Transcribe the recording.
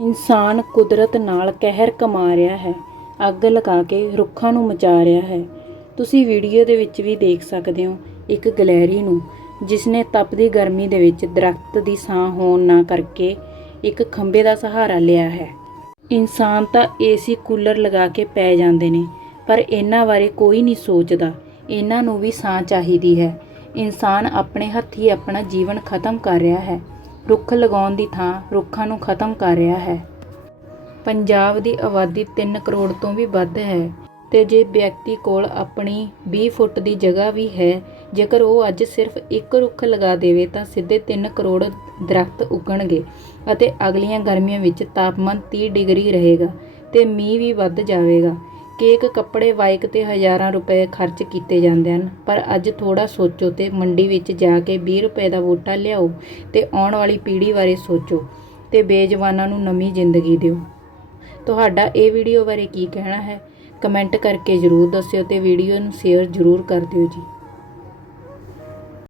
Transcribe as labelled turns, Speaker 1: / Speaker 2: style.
Speaker 1: ਇਨਸਾਨ ਕੁਦਰਤ ਨਾਲ ਕਹਿਰ ਕਮਾ ਰਿਹਾ ਹੈ, ਅੱਗ ਲਗਾ ਕੇ ਰੁੱਖਾਂ ਨੂੰ ਮਚਾ ਰਿਹਾ ਹੈ। ਤੁਸੀਂ ਵੀਡੀਓ ਦੇ ਵਿੱਚ ਵੀ ਦੇਖ ਸਕਦੇ ਹੋ ਇੱਕ ਗਲੈਰੀ ਨੂੰ ਜਿਸ ਨੇ ਤਪਦੀ ਗਰਮੀ ਦੇ ਵਿੱਚ ਦਰਖਤ ਦੀ ਛਾਂ ਹੋਣ ਨਾ ਕਰਕੇ ਇੱਕ ਖੰਭੇ ਦਾ ਸਹਾਰਾ ਲਿਆ ਹੈ। ਇਨਸਾਨ ਤਾਂ ਏਸੀ ਕੂਲਰ ਲਗਾ ਕੇ ਪੈ ਜਾਂਦੇ ਨੇ, ਪਰ ਇਹਨਾਂ ਬਾਰੇ ਕੋਈ ਨਹੀਂ ਸੋਚਦਾ। ਇਹਨਾਂ ਨੂੰ ਵੀ ਛਾਂ ਚਾਹੀਦੀ ਹੈ। ਇਨਸਾਨ ਆਪਣੇ ਹੱਥੀ ਆਪਣਾ ਜੀਵਨ ਖਤਮ ਕਰ ਰਿਹਾ ਹੈ। ਰੁੱਖ ਲਗਾਉਣ ਦੀ ਥਾਂ ਰੁੱਖਾਂ ਨੂੰ ਖਤਮ ਕਰ ਰਿਹਾ ਹੈ। ਪੰਜਾਬ ਦੀ ਆਬਾਦੀ 3 ਕਰੋੜ ਤੋਂ ਵੀ ਵੱਧ ਹੈ ਤੇ ਜੇ ਵਿਅਕਤੀ ਕੋਲ ਆਪਣੀ 20 ਫੁੱਟ ਦੀ ਜਗ੍ਹਾ ਵੀ ਹੈ, ਜੇਕਰ ਉਹ ਅੱਜ ਸਿਰਫ ਇੱਕ ਰੁੱਖ ਲਗਾ ਦੇਵੇ ਤਾਂ ਸਿੱਧੇ 3 ਕਰੋੜ ਦਰਖਤ ਉੱਗਣਗੇ ਅਤੇ ਅਗਲੀਆਂ ਗਰਮੀਆਂ ਵਿੱਚ ਤਾਪਮਾਨ 30 ਡਿਗਰੀ ਰਹੇਗਾ ਤੇ ਮੀਂਹ ਵੀ ਵੱਧ ਜਾਵੇਗਾ। ਕੇਕ ਕੱਪੜੇ ਬਾਈਕ ਤੇ ਹਜ਼ਾਰਾਂ ਰੁਪਏ ਖਰਚ ਕੀਤੇ ਜਾਂਦੇ ਹਨ। ਪਰ ਅੱਜ ਥੋੜਾ ਸੋਚੋ ਤੇ ਮੰਡੀ ਵਿੱਚ ਜਾ ਕੇ 20 ਰੁਪਏ ਦਾ ਬੂਟਾ ਲਿਆਓ ਤੇ ਆਉਣ ਵਾਲੀ ਪੀੜ੍ਹੀ ਬਾਰੇ ਸੋਚੋ ਤੇ ਬੇਜਵਾਨਾਂ ਨੂੰ ਨਵੀਂ ਜ਼ਿੰਦਗੀ ਦਿਓ। ਤੁਹਾਡਾ ਇਹ ਵੀਡੀਓ ਬਾਰੇ ਕੀ ਕਹਿਣਾ ਹੈ? ਕਮੈਂਟ ਕਰਕੇ ਜ਼ਰੂਰ ਦੱਸਿਓ ਤੇ ਵੀਡੀਓ ਨੂੰ ਸ਼ੇਅਰ ਜ਼ਰੂਰ ਕਰ ਦਿਓ ਜੀ।